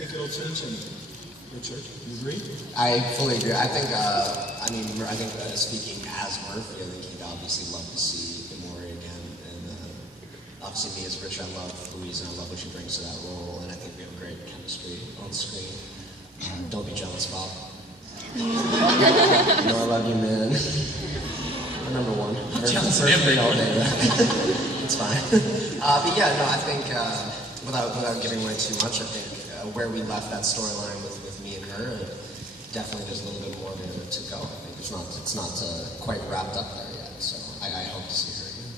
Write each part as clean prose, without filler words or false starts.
think it'll change him. Richard, you agree? I fully agree. I think, speaking as Murphy, I think he'd obviously love to see Imori again. And obviously me as Richard, I love Louise and I love what she brings to that role. And I think we have great chemistry on screen. Don't be jealous, Bob. You know I love you, man. I'm number one. I'm jealous of everyone all day. It's fine. But yeah, no, I think without giving away too much, I think where we left that storyline with me and her, definitely there's a little bit more to go. I think it's not quite wrapped up there yet. So I hope to see her again.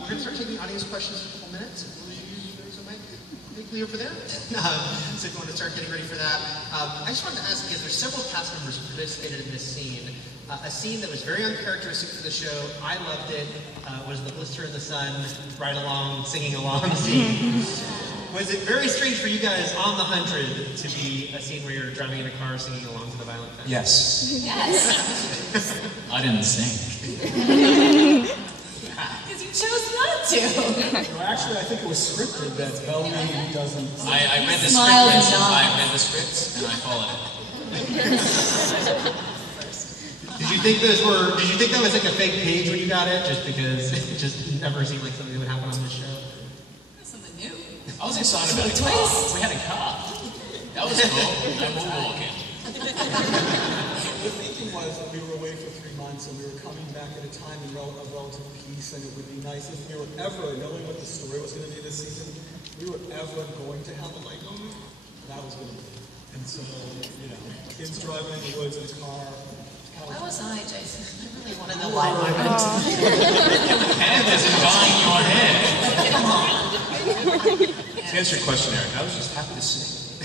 We're going to start taking audience questions in a couple minutes. Will you use the mic quickly over there? So if you want to start getting ready for that. I just wanted to ask, because there's several cast members who participated in this scene. A scene that was very uncharacteristic for the show. I loved it. Was the blister in the sun, ride along, singing along scene. Was it very strange for you guys on the 100 to be a scene where you're driving in a car singing along to the Violent Femmes? Yes. Yes. I didn't sing. Because you chose not to. Well, actually, I think it was scripted that Bellamy doesn't. I read the Smiles script. not. I read the scripts and I followed it. Did you think that was like a fake page when you got it? Just because it just never seemed like something that would happen on this show? Something new. I was excited about a car. We had a car. That was cool. And we're walking. The thinking was that we were away for 3 months and we were coming back at a time of relative peace, and it would be nice if we were ever, knowing what the story was going to be this season, we were ever going to have a light moment, that was going to be it. And so, kids driving in the woods in a car. Why was I, Jason? I really wanted the light moment. And is enjoying your head. Come on. To answer your question, Eric, I was just happy to sing.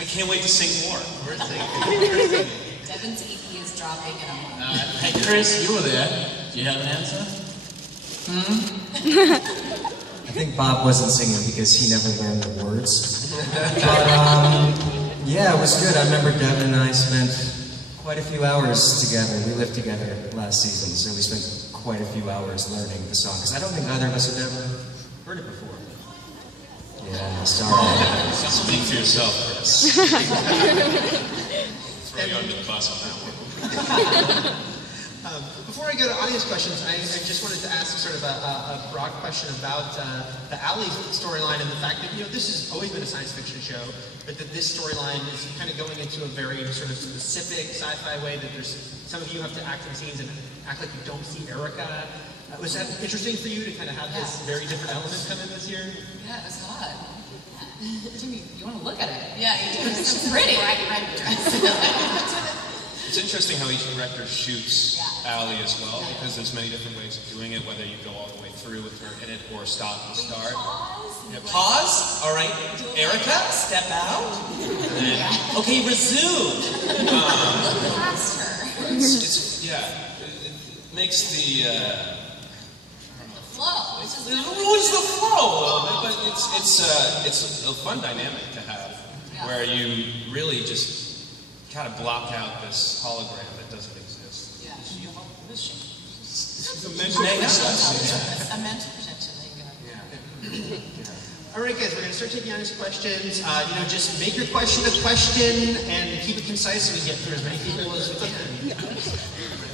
I can't wait to sing more. We're singing. Devon's EP is dropping in a month. Hey, Chris, you were there. Do you have an answer? I think Bob wasn't singing because he never learned the words. But yeah, it was good. I remember Devon and I spent quite a few hours together. We lived together last season, so we spent quite a few hours learning the song, because I don't think either of us had ever heard it before. Yeah, sorry. Speak for yourself, Chris. Throw you under the bus on that one. Before I go to audience questions, I just wanted to ask sort of a broad question about the Allie storyline and the fact that, this has always been a science fiction show, but that this storyline is kind of going into a very sort of specific sci-fi way, that there's some of you have to act in scenes and act like you don't see Erica. Was that interesting for you to kind of have this very different element come in this year? Yeah, it was hot. You want to look at it? Yeah, you do. It's so pretty. Bright red dress. It's interesting how each director shoots Allie as well, because there's many different ways of doing it, whether you go all the way through with her in it or stop and start. Pause. All right. Erica, step out. Okay, resume. Faster. It makes the Flow. it ruins the flow a little bit, but it's a fun dynamic to have, where you really just kind of block out this hologram that doesn't exist. Yeah. It's a mental projection. A mental projection. There you go. All right, guys, we're going to start taking honest questions. Just make your question a question and keep it concise so we get through as many people as we can.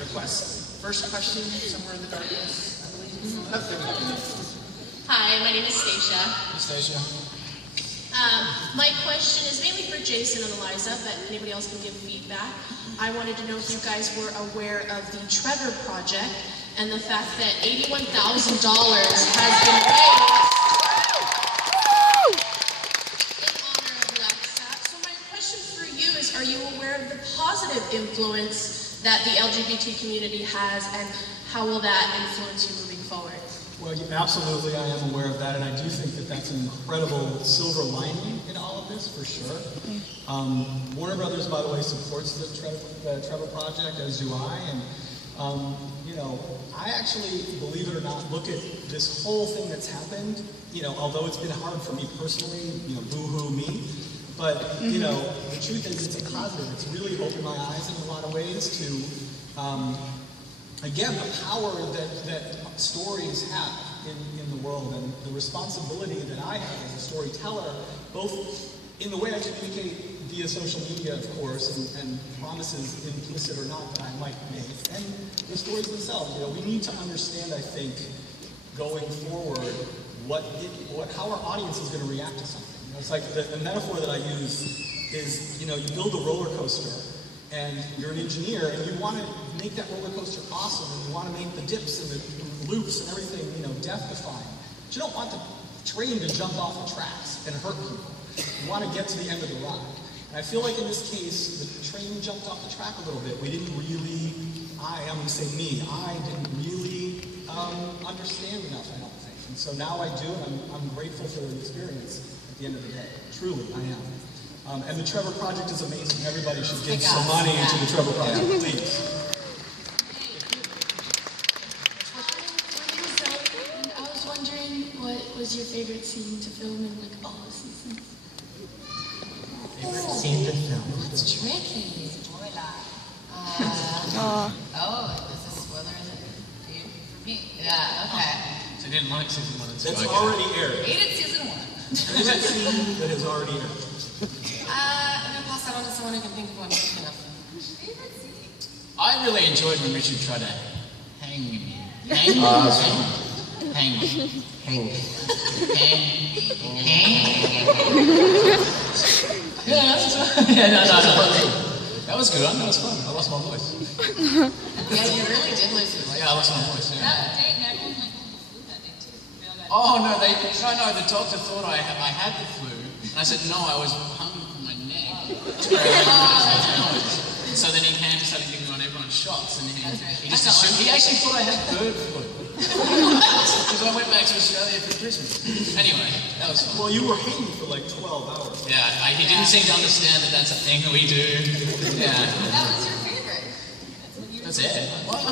Requests. First question, somewhere in the darkness, I believe. Oh, there we go. Hi, my name is Stacia. Stacia. My question is mainly for Jason and Eliza, but anybody else can give feedback. I wanted to know if you guys were aware of the Trevor Project and the fact that $81,000 has been raised in honor of LACSAT. So my question for you is, are you aware of the positive influence that the LGBT community has, and how will that influence you moving forward? Well, absolutely, I am aware of that, and I do think that that's an incredible silver lining in all of this, for sure. Warner Brothers, by the way, supports the Trevor Project, as do I, and I actually, believe it or not, look at this whole thing that's happened, although it's been hard for me personally, boo-hoo me, but, the truth is it's a positive. It's really opened my eyes in a lot of ways to, again, the power that stories have. in the world, and the responsibility that I have as a storyteller, both in the way I communicate via social media, of course, and promises implicit or not that I might make, and the stories themselves. You know, we need to understand, I think, going forward, how our audience is going to react to something. You know, it's like the metaphor that I use is, you know, you build a roller coaster, and you're an engineer, and you want to make that roller coaster awesome, and you want to make the dips and the loops and everything, you know, death-defying. But you don't want the train to jump off the tracks and hurt people. You want to get to the end of the ride. And I feel like in this case, the train jumped off the track a little bit. We didn't really, I'm going to say me, I didn't really understand enough, I don't think. And so now I do, and I'm grateful for the experience at the end of the day. Truly, I am. And the Trevor Project is amazing. Everybody should give some money to the Trevor Project, please. I was wondering, what was your favorite scene to film in like all the seasons? Favorite scene to film? That's tricky. Spoiler. Is this spoiler for me? Yeah, okay. So you didn't like season 1 and 2? It's already aired. Hated season 1. There's a scene that has already aired. I'm going to pass that on to someone who can think of one quick enough. I really enjoyed when Richard tried to hang me. Hang? Hang me. Hang. Yeah, that's right. Yeah, no. That was good. That was fun. I lost my voice. Yeah, you really did lose your voice. Yeah, I lost my voice. Yeah. That date, and everyone like the flu that day too. We all got Oh no, the doctor thought I had the flu, and I said no, I was hung from my neck. So then he came and started giving on everyone's shots, and he just assumed, he actually thought I had bird flu. Because I went back to Australia for Christmas. Anyway, that was fun. Well, you were hanging for like 12 hours. Yeah, he didn't seem to understand that that's a thing that we do. Yeah. That was your favorite. That's it. What?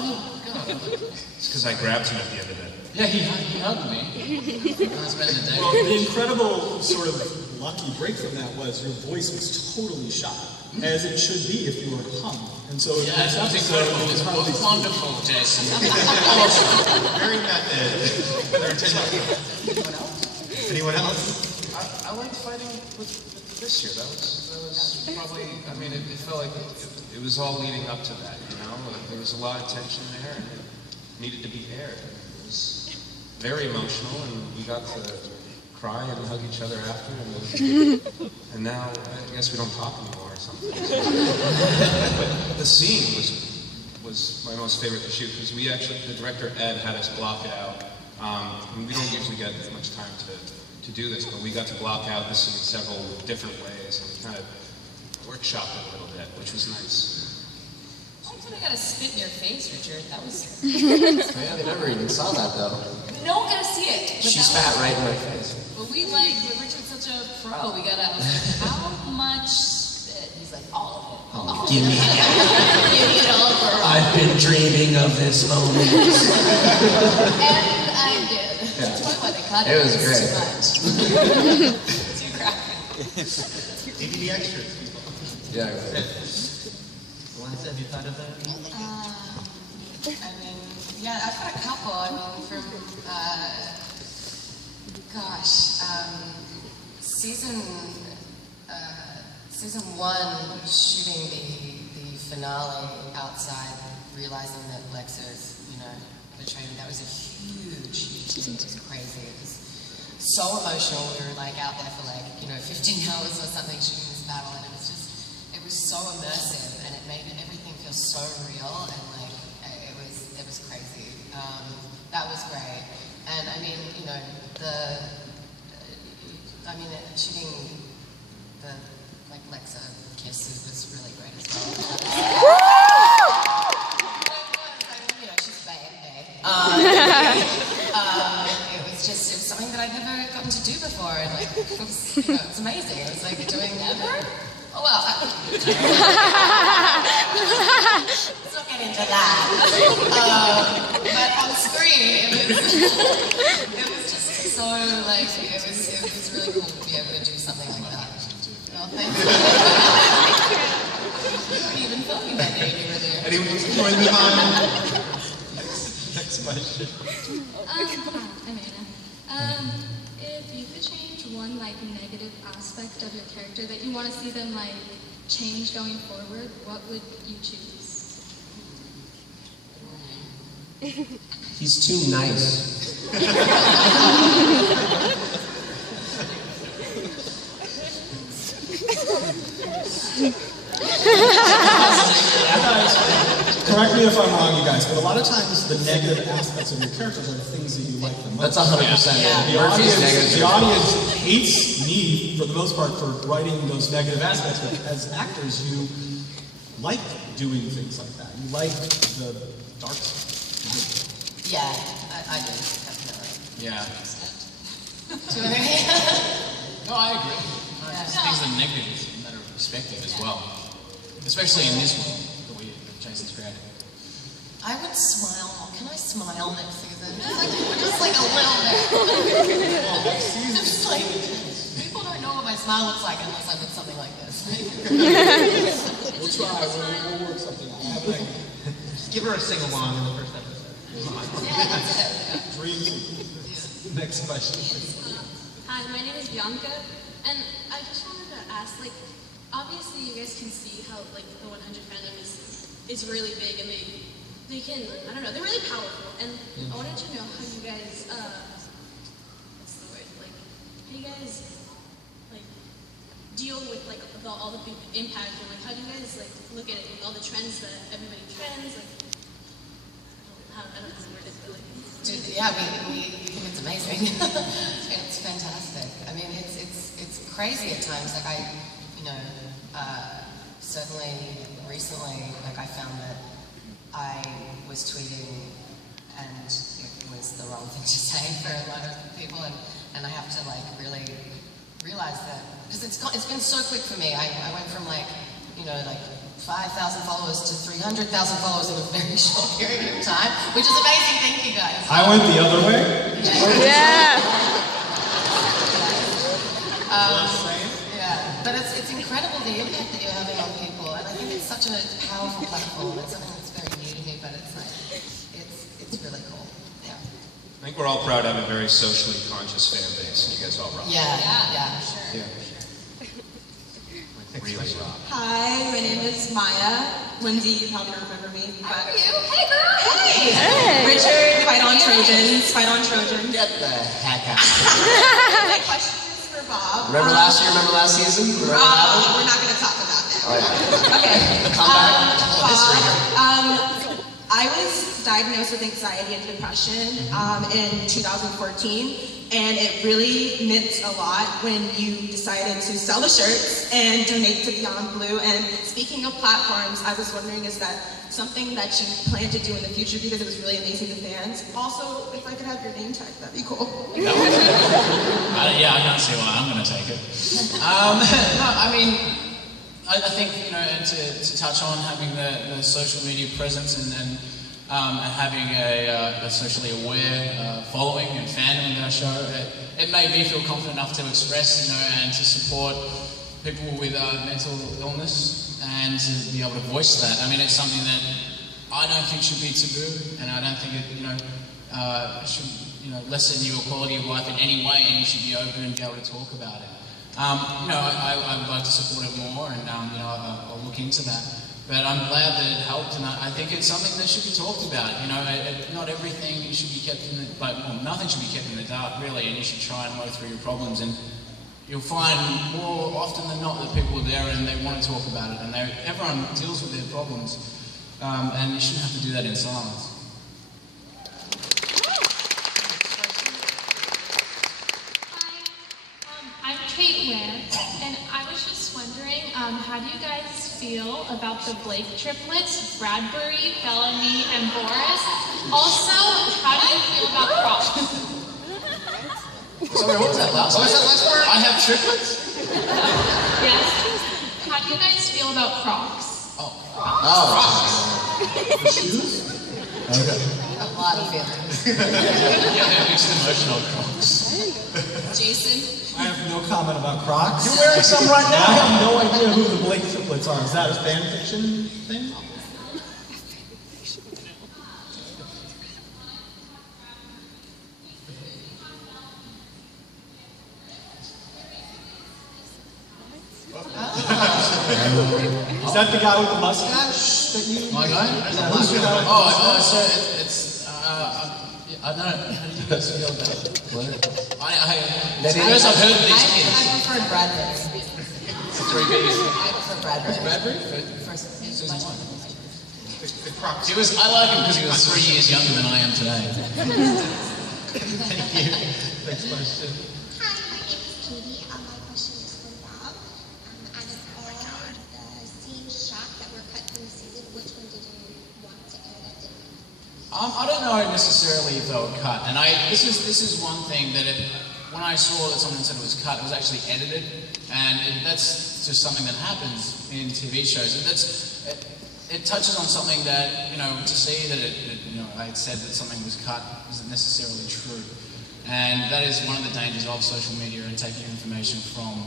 It's because I grabbed him at the end of it. Yeah, he hugged me. I spent the day. Well, the incredible sort of lucky break from that was your voice was totally shot, as it should be if you were hung. And so Yeah, it was incredible. It was wonderful, Jason. Very method. Anyone else? I liked fighting with this year. That was probably. I mean, it felt like it was all leading up to that. You know, there was a lot of tension there, and it needed to be aired. It was very emotional, and we got to cry and hug each other after, and now I guess we don't talk anymore or something. But the scene was my most favorite to shoot because the director Ed had us block it out. We don't usually get much time to do this, but we got to block out the scene several different ways, and we kind of workshopped it a little bit, which was nice. I got to spit in your face, Richard. That was. Yeah, they never even saw that though. No one got to see it. But She spat right in my face. But Richard's such a pro. We got to. How much spit? He's like, all of it. Oh, give me it. Give it all for all. I've been dreaming of this moment. And I did. Yeah. That's probably why they cut it. It was great. Too much. Too crappy. Maybe the extras. Yeah. Eliza, have you thought of that? I mean, yeah, I've got a couple. I mean, from, season 1, shooting the finale outside, realizing that Lexa's, betrayed me, that was a huge thing. It was crazy. It was so emotional. We were like out there for 15 hours or something shooting this battle, and it was so immersive, and it made everything feel so real, and it was crazy. That was great. And I mean, shooting the Lexa kisses was really great as well. She's babe. It was something that I'd never gotten to do before, and it was amazing. It was like doing ever. Oh well. Let's not get into that. But on screen, it was just so it was really cool to be able to do something like that. Oh, thank you. You weren't even filming that day you were there. Anyone else before we move on? Next question. Hi, Amanda. If you could change one like negative aspect of your character that you want to see them like change going forward, what would you choose? He's too nice. Correct me if I'm wrong, you guys, but a lot of times the negative aspects of your characters are the things that you like the most. That's 100%. The audience hates me, for the most part, for writing those negative aspects, but as actors, you like doing things like that. You like the dark side. Yeah, I do, definitely. Yeah. Do you agree? No, I agree. Things are negative in that perspective as well. Especially in this one that Jason's created. I would smile more. Can I smile next season? Just like a little bit. Just like, people don't know what my smile looks like unless I'm in something like this. We'll try. We'll work something out. Just give her a sing-along in the first episode. Yeah, that's it. Dream. Next question. Hi, my name is Bianca, and I just wanted to ask, like, obviously you guys can see how, like, the 100 fandom is really big, and they can, I don't know, they're really powerful, and I wanted to know how you guys, what's the word, like, how you guys, like, deal with, like, all the big impact, and, like, how do you guys, like, look at it, all the trends that everybody trends, like, I don't know how to word it, but, like, Dude, yeah, we think it's amazing. It's fantastic. I mean, it's crazy at times. Like certainly recently, like I found that I was tweeting and it was the wrong thing to say for a lot of people, and I have to like really realize that because it's been so quick for me. I went from like 5,000 followers to 300,000 followers in a very short period of time, which is amazing. Thank you guys. I went the other way. Yeah. But it's incredible the impact that you're having on people, and I think it's such a powerful platform. It's something that's very new to me, but it's like it's really cool. Yeah. I think we're all proud to have a very socially conscious fan base, and you guys all rock. Yeah. Yeah. Really rock. Hi, my name is Maya. Lindsay, you probably don't remember me. But you? Hey, girl! Hey! Richard, fight on Trojans. Fight on Trojans. Get the heck out. My question is for Bob. Remember last year? Remember last season? We're not going to talk about that. Oh, yeah. Okay. Comeback. Bob, I was diagnosed with anxiety and depression in 2014. And it really meant a lot when you decided to sell the shirts and donate to Beyond Blue. And speaking of platforms, I was wondering, is that something that you plan to do in the future because it was really amazing to fans? Also, if I could have your name tag, that'd be cool. Yeah, I can't see why I'm going to take it. No, I mean, I think, to touch on having the social media presence and having a socially aware following and fandom in our show, it made me feel confident enough to express, and to support people with mental illness and to be able to voice that. I mean, it's something that I don't think should be taboo, and I don't think it, should, lessen your quality of life in any way, and you should be open and be able to talk about it. I would like to support it more, and I'll look into that. But I'm glad that it helped, and I think it's something that should be talked about. Not everything should be kept in nothing should be kept in the dark, really, and you should try and work through your problems. And you'll find more often than not that people are there and they want to talk about it, and everyone deals with their problems, and you shouldn't have to do that in silence. I'm Kate Ware, and I was just wondering, how do you guys feel about the Blake triplets, Bradbury, Bellamy, and Boris? Also, how do you feel about Crocs? Sorry, what was that last word? I have triplets? Yes. How do you guys feel about Crocs? The shoes? Okay. A lot of feelings. Yeah, mixed emotional Crocs. Jason? I have no comment about Crocs. You're wearing some right now. I have no idea who the Blake triplets are. Is that a fan fiction thing? Is that the guy with the mustache that you? My guy? Yeah, who's the guy with the mustache? So it's I don't know. How do you guys feel about it? It's the first I've heard of these kids. I prefer Bradbury. Three B's. I prefer Bradbury. Bradbury? First, Season one. props. I like him because he was 3 years younger than I am today. Thank you. Next question. Hi, my name is Katie. My question is for Bob. Out of all the scenes shot that were cut from the season, which one did you want to air that didn't? I don't know necessarily if they were cut, and this is one thing that when I saw that someone said it was cut, it was actually edited, and that's just something that happens in TV shows. It touches on something that, to see that I had said that something was cut isn't necessarily true. And that is one of the dangers of social media and taking information from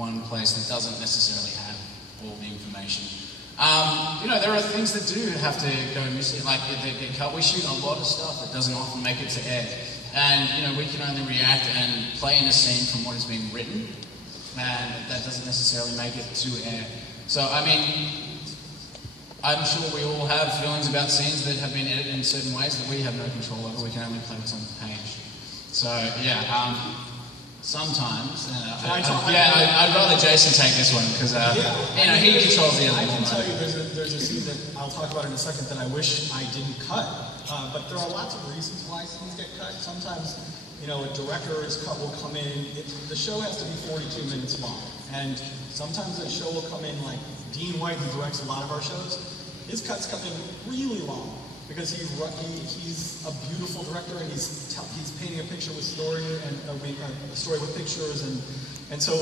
one place that doesn't necessarily have all the information. There are things that do have to go missing, like they get cut. We shoot a lot of stuff that doesn't often make it to air. And, we can only react and play in a scene from what has been written, and that doesn't necessarily make it to air. So, I'm sure we all have feelings about scenes that have been edited in certain ways that we have no control over. We can only play what's on the page. So, sometimes, I'd rather Jason take this one because, he controls the other one. I can tell you there's a scene that I'll talk about in a second that I wish I didn't cut. But there are lots of reasons why scenes get cut. Sometimes, a director's cut will come in. The show has to be 42 minutes long. And sometimes a show will come in like Dean White, who directs a lot of our shows. His cuts come in really long because he's a beautiful director and he's painting a picture with story and a story with pictures and so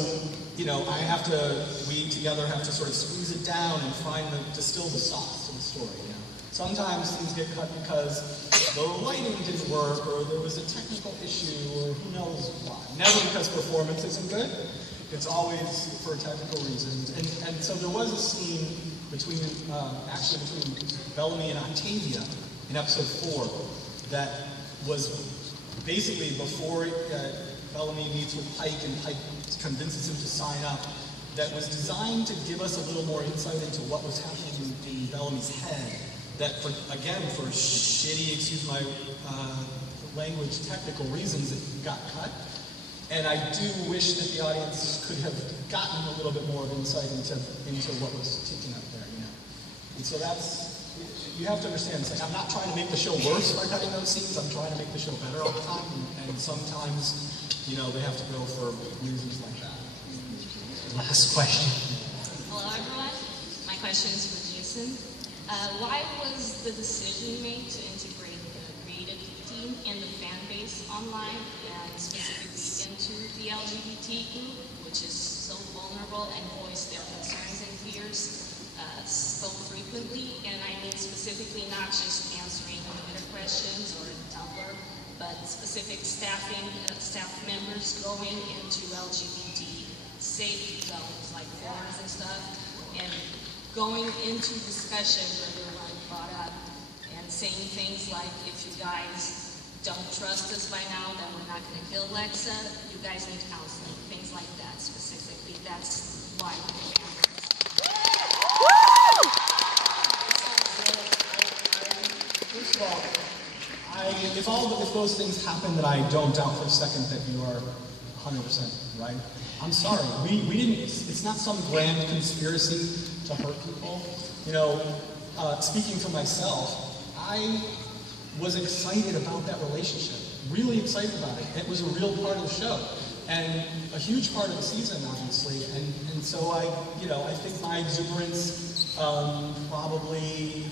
we together have to sort of squeeze it down and distill the sauce to the story. Sometimes things get cut because the lighting didn't work or there was a technical issue or who knows why. Never because performance isn't good. It's always for technical reasons. And so there was a scene between Bellamy and Octavia in episode 4 that was basically before Bellamy meets with Pike and Pike convinces him to sign up, that was designed to give us a little more insight into what was happening in Bellamy's head. That, for shitty, excuse my language, technical reasons, it got cut. And I do wish that the audience could have gotten a little bit more of insight into what was ticking up there, And so you have to understand, I'm not trying to make the show worse by cutting those scenes, I'm trying to make the show better all the time, and sometimes, they have to go for reasons like that. Last question. Hello, everyone. My question is for Jason. Why was the decision made to integrate the creative team and the fan base online and specifically into the LGBT group, which is so vulnerable and voice their concerns and fears so frequently? And I mean specifically not just answering Twitter questions or Tumblr, but specific staff members going into LGBT safe zones like forums and stuff, and going into discussions where they're brought up and saying things like, if you guys don't trust us by now, then we're not going to kill Lexa, you guys need counseling, things like that specifically. That's why we're First of all, if those things happen, then I don't doubt for a second that you are 100% right. I'm sorry, we didn't, it's not some grand conspiracy to hurt people. Speaking for myself, I was excited about that relationship, really excited about it. It was a real part of the show, and a huge part of the season, obviously. And so I think my exuberance probably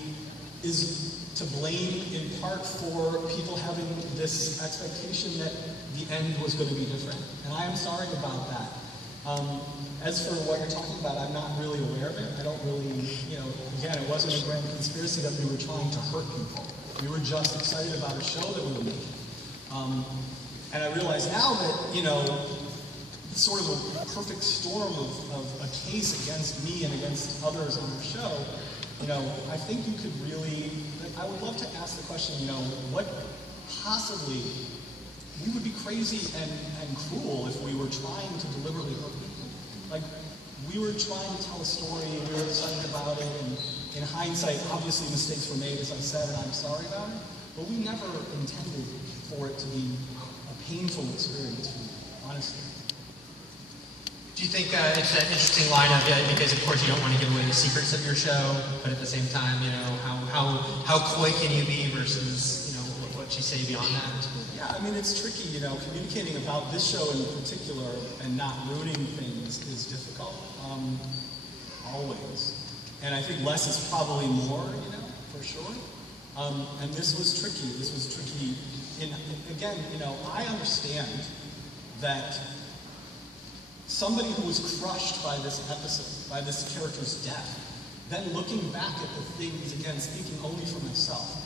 is to blame in part for people having this expectation that the end was going to be different. And I am sorry about that. As for what you're talking about, I'm not really aware of it. I don't really, again, it wasn't a grand conspiracy that we were trying to hurt people. We were just excited about a show that we were making. And I realize now that, sort of a perfect storm of a case against me and against others on the show, I think you could really, I would love to ask the question, what possibly, we would be crazy and cruel if we were trying to deliberately hurt people. Like, we were trying to tell a story, and we were excited about it, and in hindsight, obviously mistakes were made, as I said, and I'm sorry about it, but we never intended for it to be a painful experience for me, honestly. Do you think it's an interesting line of it because, of course, you don't want to give away the secrets of your show, but at the same time, you know, how coy can you be versus, you know, what you say beyond that? Yeah, I mean, it's tricky, you know, communicating about this show in particular and not ruining things is difficult, always. And I think less is probably more, you know, for sure. And this was tricky. This was tricky. Again, you know, I understand that somebody who was crushed by this episode, by this character's death, then looking back at the things, again, speaking only for myself,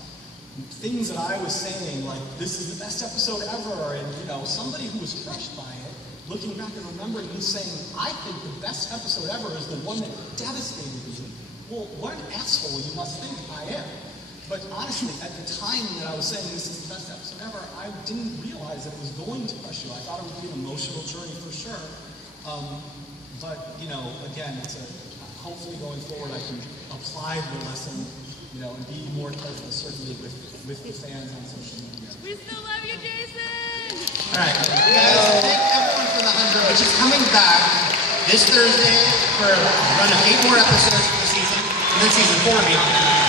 things that I was saying, like, this is the best episode ever, and, you know, somebody who was crushed by it, looking back and remembering me saying, I think the best episode ever is the one that devastated me. Well, what an asshole you must think I am. But honestly, at the time that I was saying this is the best episode ever, I didn't realize that it was going to crush you. I thought it would be an emotional journey for sure. But, you know, again, hopefully going forward I can apply the lesson, you know, and be more careful, certainly, with the fans on social media. We still love you, Jason! All right, guys, thank everyone for the 100, which is coming back this Thursday for a run of 8 more episodes for the season, and then season 4 beyond that.